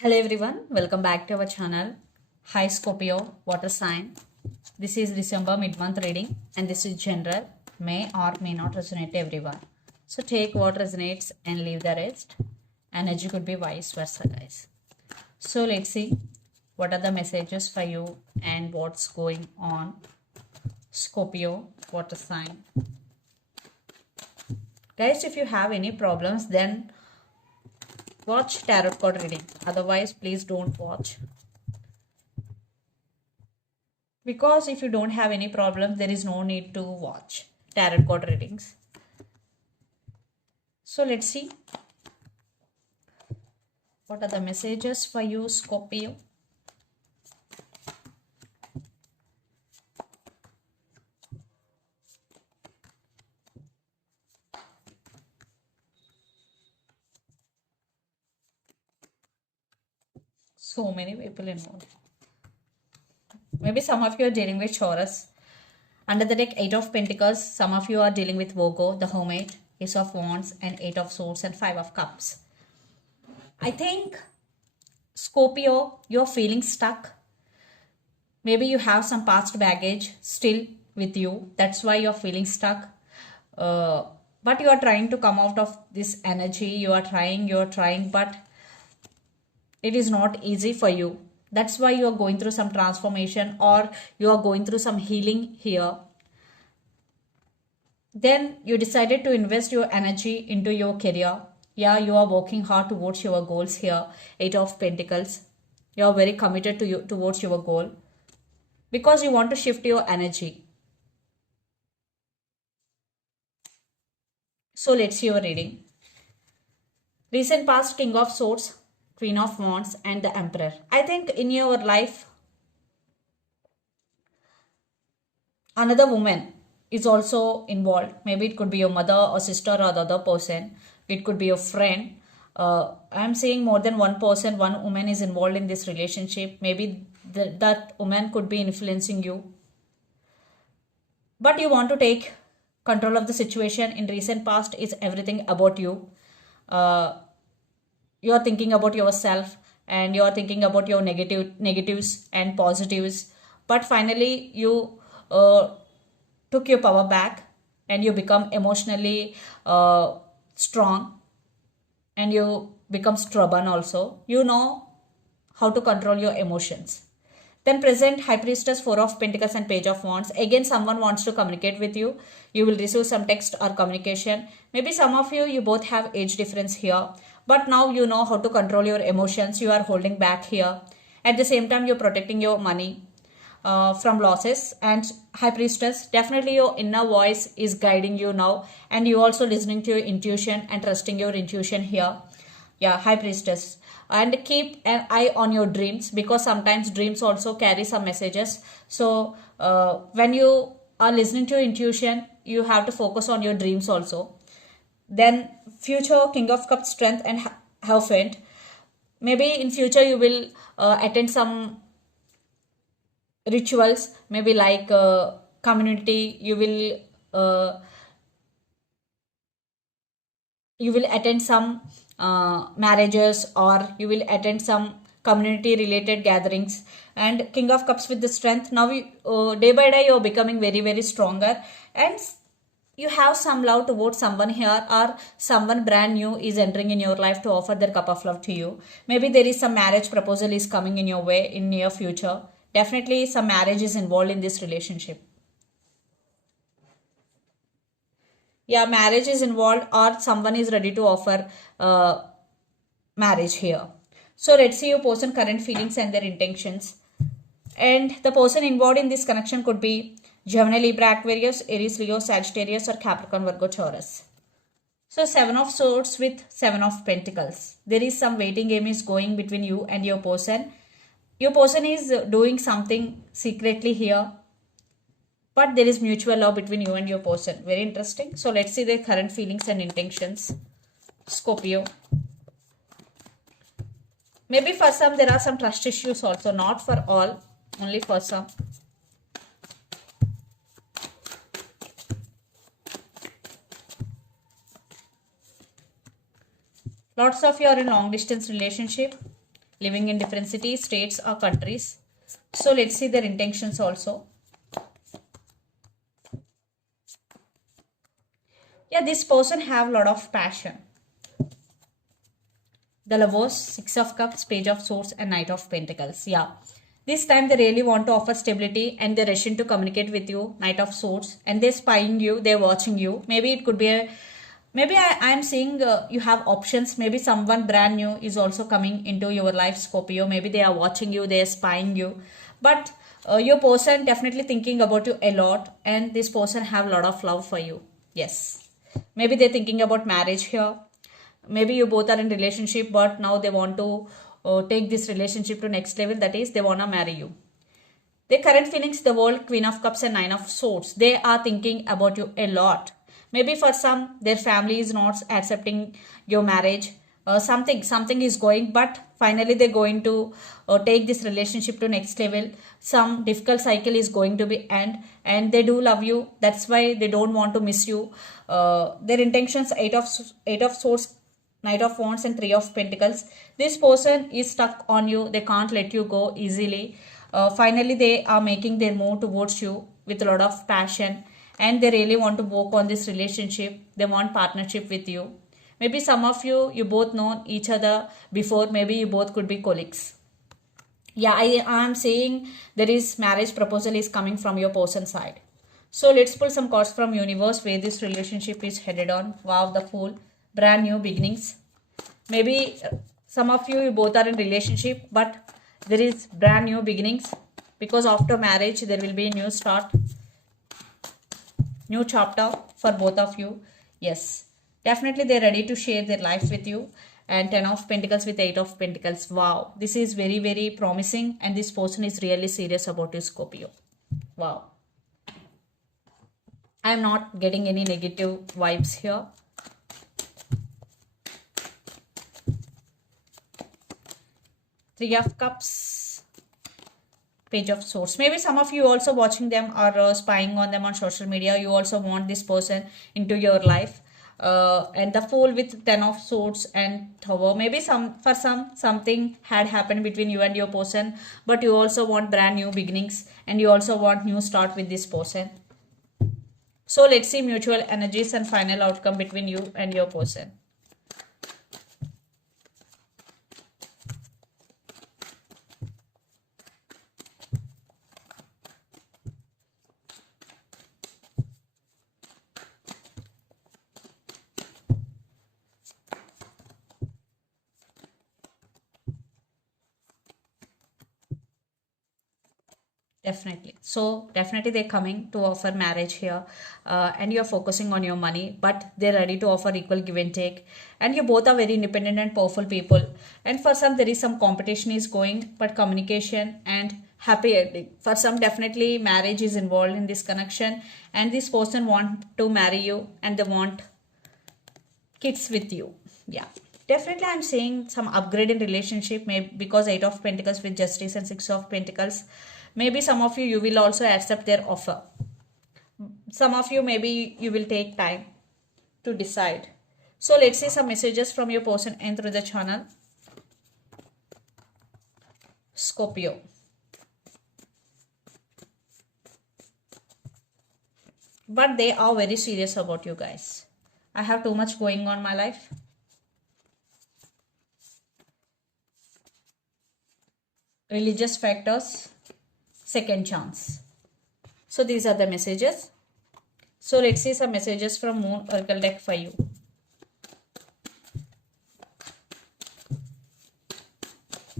Hello everyone, welcome back to our channel. Hi Scorpio, water sign. This is December mid-month reading and this is general, may or may not resonate to everyone. So take what resonates and leave the rest. Energy could be vice versa, guys. So let's see what are the messages for you and what's going on. Scorpio, water sign. Guys, if you have any problems, then watch tarot card reading. Otherwise, please don't watch. Because if you don't have any problems, there is no need to watch tarot card readings. So let's see what are the messages for you, Scorpio. So many people involved. Maybe some of you are dealing with Taurus. Under the deck, 8 of Pentacles. Some of you are dealing with Virgo, the Hermit, Ace of Wands, and 8 of Swords and 5 of Cups. I think, Scorpio, you're feeling stuck. Maybe you have some past baggage still with you. That's why you're feeling stuck. But you are trying to come out of this energy. You're trying, but it is not easy for you. That's why you are going through some transformation or you are going through some healing here. Then you decided to invest your energy into your career. Yeah, you are working hard towards your goals here. 8 of Pentacles. You are very committed towards your goal because you want to shift your energy. So let's see your reading. Recent past, King of Swords, Queen of Wands, and the Emperor. I think in your life, another woman is also involved. Maybe it could be your mother or sister or the other person. It could be your friend. I'm saying more than one person, one woman is involved in this relationship. Maybe that woman could be influencing you. But you want to take control of the situation. In recent past, it's everything about you. You are thinking about yourself and you are thinking about your negatives and positives. But finally, you took your power back and you become emotionally strong and you become stubborn also. You know how to control your emotions. Then present High Priestess, 4 of Pentacles and Page of Wands. Again, someone wants to communicate with you. You will receive some text or communication. Maybe some of you both have age difference here. But now you know how to control your emotions. You are holding back here. At the same time, you're protecting your money from losses. And High Priestess, definitely your inner voice is guiding you now. And you also listening to your intuition and trusting your intuition here. Yeah, High Priestess. And keep an eye on your dreams because sometimes dreams also carry some messages. So when you are listening to your intuition, you have to focus on your dreams also. Then future King of Cups, Strength and Hierophant. Maybe in future you will attend some rituals, maybe like community. You will attend some marriages or you will attend some community related gatherings. And King of Cups with the Strength, now day by day you're becoming very very stronger and you have some love towards someone here or someone brand new is entering in your life to offer their cup of love to you. Maybe there is some marriage proposal is coming in your way in near future. Definitely some marriage is involved in this relationship. Yeah, marriage is involved or someone is ready to offer marriage here. So let's see your person current feelings and their intentions. And the person involved in this connection could be Gemini, Libra, Aquarius, Aries, Leo, Sagittarius or Capricorn, Virgo, Taurus. So 7 of Swords with 7 of Pentacles. There is some waiting game is going between you and your person. Your person is doing something secretly here. But there is mutual love between you and your person. Very interesting. So let's see their current feelings and intentions. Scorpio. Maybe for some there are some trust issues also. Not for all. Only for some. Lots of you are in long distance relationship. living in different cities, states or countries. So let's see their intentions also. Yeah, this person have a lot of passion. The Lovers, Six of Cups, Page of Swords and Knight of Pentacles. Yeah. This time they really want to offer stability and they're rushing to communicate with you, Knight of Swords, and they're spying you, they're watching you. Maybe it could be a, maybe I'm seeing you have options. Maybe someone brand new is also coming into your life, Scorpio. Maybe they are watching you, they're spying you. But your person definitely thinking about you a lot, and this person have a lot of love for you. Yes. Maybe they're thinking about marriage here. Maybe you both are in relationship, but now they want to take this relationship to next level. That is, they want to marry you. Their current feelings, the World, Queen of Cups and Nine of Swords. They are thinking about you a lot. Maybe for some, their family is not accepting your marriage. Something is going, but finally they're going to take this relationship to next level. Some difficult cycle is going to be end, and they do love you. That's why they don't want to miss you. Their intentions: eight of swords, Knight of Wands and Three of Pentacles. This person is stuck on you. They can't let you go easily. Finally, they are making their move towards you with a lot of passion, and they really want to work on this relationship. They want partnership with you. Maybe some of you both know each other before. Maybe you both could be colleagues. Yeah, I am saying there is marriage proposal is coming from your person side. So let's pull some cards from universe where this relationship is headed on. Wow, the Fool. Brand new beginnings. Maybe some of you both are in relationship, but there is brand new beginnings, because after marriage there will be a new start, new chapter for both of you. Yes, definitely they're ready to share their life with you. And 10 of Pentacles with 8 of Pentacles. Wow, this is very, very promising, and this person is really serious about you, Scorpio. Wow, I'm not getting any negative vibes here. Three of Cups, Page of Swords. Maybe some of you also watching them or spying on them on social media. You also want this person into your life. And the Fool with 10 of Swords and Tower. Maybe something had happened between you and your person, but you also want brand new beginnings, and you also want new start with this person. So let's see mutual energies and final outcome between you and your person. Definitely. So definitely they're coming to offer marriage here, and you're focusing on your money, but they're ready to offer equal give and take. And you both are very independent and powerful people. And for some, there is some competition is going, but communication and happy ending. For some, definitely marriage is involved in this connection, and this person want to marry you and they want kids with you. Yeah. Definitely, I'm saying some upgrade in relationship, maybe because 8 of Pentacles with Justice and 6 of Pentacles. Maybe some of you will also accept their offer. Some of you, maybe you will take time to decide. So let's see some messages from your person and through the channel. Scorpio. But they are very serious about you guys. I have too much going on in my life. Religious factors. Second chance. So these are the messages. So let's see some messages from Moon Oracle deck for you.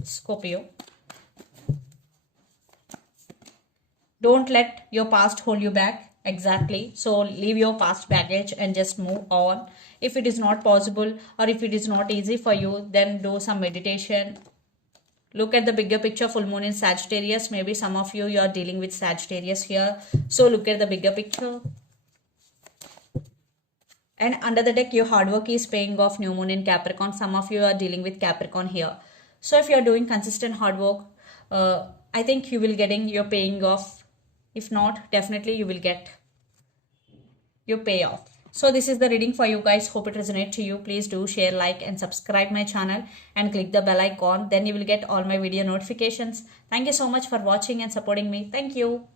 Scorpio. Don't let your past hold you back. Exactly. So leave your past baggage and just move on. If it is not possible or if it is not easy for you, then do some meditation. Look at the bigger picture. Full moon in Sagittarius. Maybe some of you are dealing with Sagittarius here. So look at the bigger picture. And under the deck, your hard work is paying off. New moon in Capricorn. Some of you are dealing with Capricorn here. So if you are doing consistent hard work, I think you will getting your paying off. If not, definitely you will get your payoff. So this is the reading for you guys. Hope it resonates to you. Please do share, like and subscribe my channel and click the bell icon. Then you will get all my video notifications. Thank you so much for watching and supporting me. Thank you.